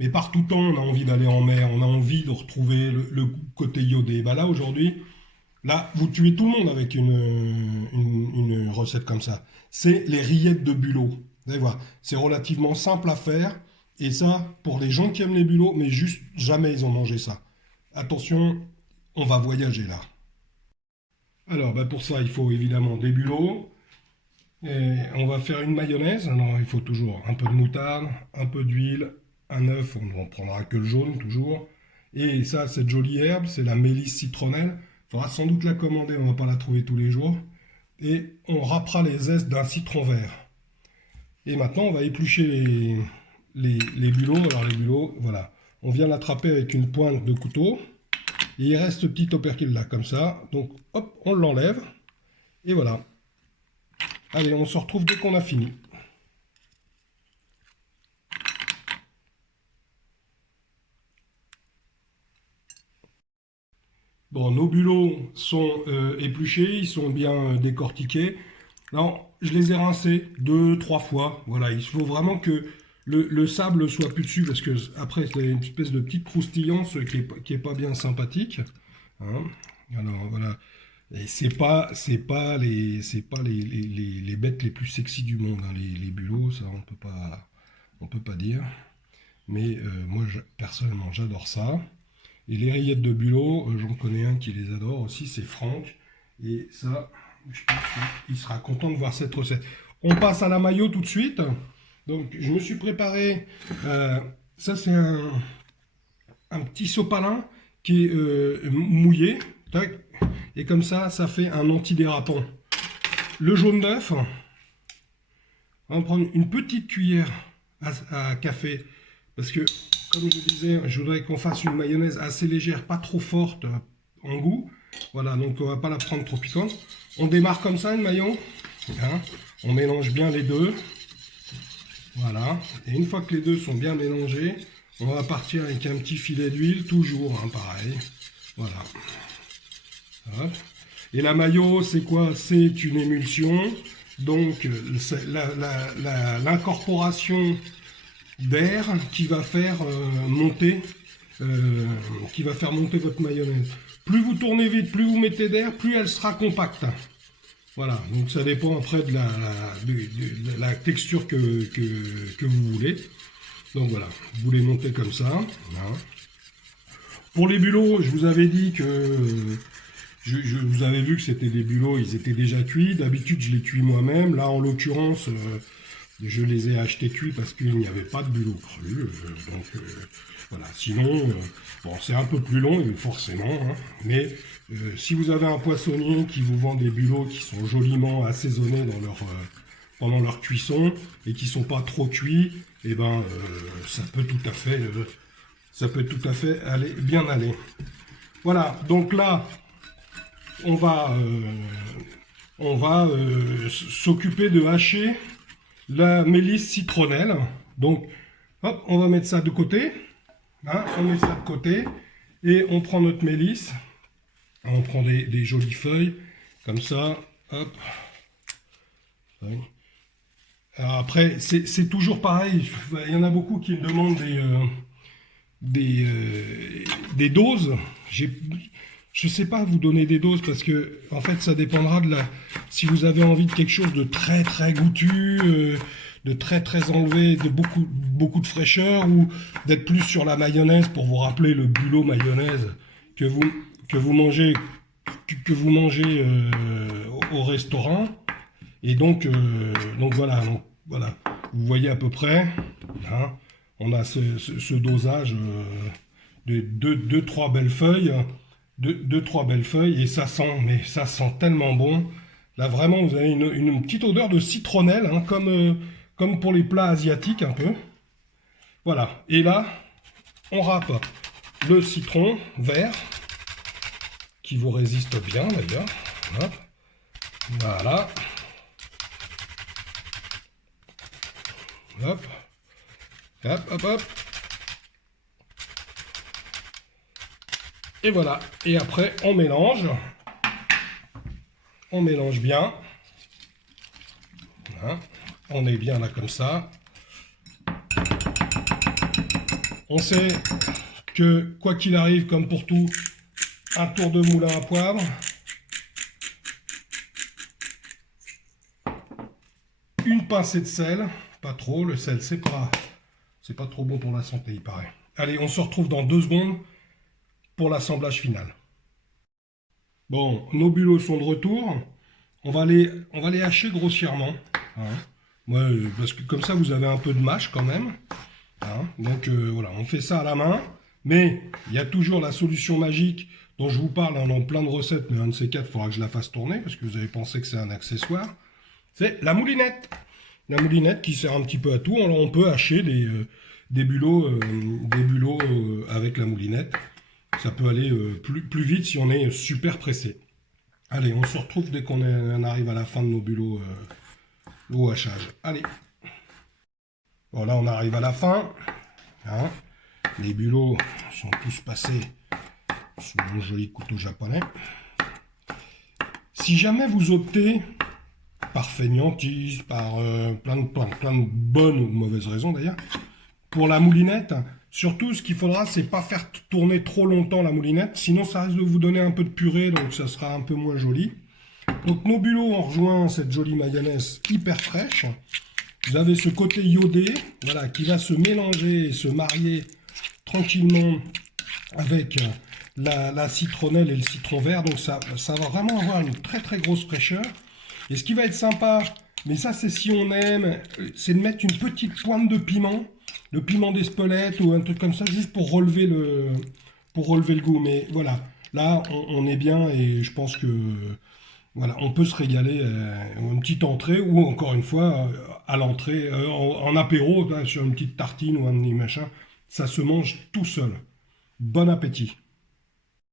Mais par tout temps, on a envie d'aller en mer, on a envie de retrouver le côté iodé. Bah là, aujourd'hui, là, vous tuez tout le monde avec une recette comme ça. C'est les rillettes de bulot. Vous allez voir, c'est relativement simple à faire. Et ça, pour les gens qui aiment les bulots, mais juste jamais ils ont mangé ça. Attention, on va voyager là. Alors, bah pour ça, il faut évidemment des bulots. Et on va faire une mayonnaise. Alors, il faut toujours un peu de moutarde, un peu d'huile, un œuf. On ne prendra que le jaune, toujours. Et ça, cette jolie herbe, c'est la mélisse citronnelle. Il faudra sans doute la commander, on ne va pas la trouver tous les jours. Et on râpera les zestes d'un citron vert. Et maintenant, on va éplucher les bulots. Alors, les bulots, voilà. On vient l'attraper avec une pointe de couteau. Et il reste ce petit opercule là, comme ça. Donc, hop, on l'enlève. Et voilà. Allez, on se retrouve dès qu'on a fini. Bon, nos bulots sont épluchés, ils sont bien décortiqués. Alors, je les ai rincés 2, 3 fois. Voilà, il faut vraiment que le sable soit plus dessus parce que après, c'est une espèce de petite croustillance qui est pas bien sympathique. Hein. Alors voilà. Et c'est pas les bêtes les plus sexy du monde, hein, les bulots, ça on peut pas dire. Mais moi, personnellement, j'adore ça. Et les rillettes de bulot, j'en connais un qui les adore aussi, c'est Franck. Et ça, je pense qu'il sera content de voir cette recette. On passe à la mayo tout de suite. Donc, je me suis préparé. Ça, c'est un petit sopalin qui est mouillé. Tac. Et comme ça fait un antidérapant. Le jaune d'œuf, on va prendre une petite cuillère à café. Parce que, comme je disais, je voudrais qu'on fasse une mayonnaise assez légère, pas trop forte en goût. Voilà, donc on va pas la prendre trop piquante. On démarre comme ça une maillon. Hein, on mélange bien les deux. Voilà. Et une fois que les deux sont bien mélangés, on va partir avec un petit filet d'huile, toujours, hein, pareil. Voilà. Hop. Et la mayo, c'est quoi? C'est une émulsion. Donc, l'incorporation d'air qui va faire monter votre mayonnaise. Plus vous tournez vite, plus vous mettez d'air, plus elle sera compacte. Voilà, donc ça dépend après de la texture que vous voulez. Donc voilà, vous les montez comme ça. Voilà. Pour les bulots, je vous avais dit que je vous avais vu que c'était des bulots, ils étaient déjà cuits. D'habitude, je les cuis moi-même. Là, en l'occurrence, je les ai achetés cuits parce qu'il n'y avait pas de bulot cru. Donc voilà. Sinon, bon, c'est un peu plus long, forcément. Hein, mais si vous avez un poissonnier qui vous vend des bulots qui sont joliment assaisonnés pendant leur cuisson et qui sont pas trop cuits, et ben ça peut tout à fait bien aller. Voilà. Donc là, on va s'occuper de hacher la mélisse citronnelle. Donc, hop, on va mettre ça de côté. Hein, on met ça de côté. Et on prend notre mélisse. On prend des jolies feuilles. Comme ça. Hop. Alors après, c'est toujours pareil. Il y en a beaucoup qui me demandent des doses. Je ne sais pas vous donner des doses parce que en fait ça dépendra si vous avez envie de quelque chose de très très goûtu, de très très enlevé, de beaucoup de fraîcheur ou d'être plus sur la mayonnaise pour vous rappeler le bulot mayonnaise que vous mangez au restaurant. Et donc voilà, vous voyez à peu près. Hein, on a ce dosage de 2-3 belles feuilles. Deux, trois belles feuilles et ça sent tellement bon. Là vraiment vous avez une petite odeur de citronnelle, hein, comme pour les plats asiatiques un peu. Voilà. Et là, on râpe le citron vert qui vous résiste bien d'ailleurs. Voilà. Hop. Hop, hop, hop. Et voilà. Et après, on mélange. On mélange bien. Voilà. On est bien là comme ça. On sait que, quoi qu'il arrive, comme pour tout, un tour de moulin à poivre. Une pincée de sel, pas trop, le sel c'est pas trop bon pour la santé il paraît. Allez, on se retrouve dans 2 secondes pour l'assemblage final. Bon, nos bulots sont de retour, on va les hacher grossièrement, hein. Ouais, parce que comme ça vous avez un peu de mâche quand même, hein. Donc voilà, on fait ça à la main, mais il y a toujours la solution magique dont je vous parle hein, dans plein de recettes, mais un de ces quatre, il faudra que je la fasse tourner, parce que vous avez pensé que c'est un accessoire. C'est la moulinette. La moulinette qui sert un petit peu à tout. Alors, on peut hacher des bulots, avec la moulinette. Ça peut aller plus vite si on est super pressé. Allez, on se retrouve dès qu'on arrive à la fin de nos bulots au hachage. Allez. Bon, là, on arrive à la fin. Hein. Les bulots sont tous passés sous mon joli couteau japonais. Si jamais vous optez par fainéantise, par plein de bonnes ou mauvaises raisons d'ailleurs, pour la moulinette, surtout ce qu'il faudra, c'est pas faire tourner trop longtemps la moulinette, sinon ça risque de vous donner un peu de purée, donc ça sera un peu moins joli. Donc nos bulots ont rejoint cette jolie mayonnaise hyper fraîche. Vous avez ce côté iodé, voilà, qui va se mélanger et se marier tranquillement avec la citronnelle et le citron vert, donc ça va vraiment avoir une très très grosse fraîcheur. Et ce qui va être sympa, mais ça c'est si on aime, c'est de mettre une petite pointe de piment d'Espelette ou un truc comme ça, juste pour relever le goût. Mais voilà, là on est bien et je pense que voilà, on peut se régaler une petite entrée ou encore une fois à l'entrée, en apéro, sur une petite tartine ou un petit machin, ça se mange tout seul. Bon appétit!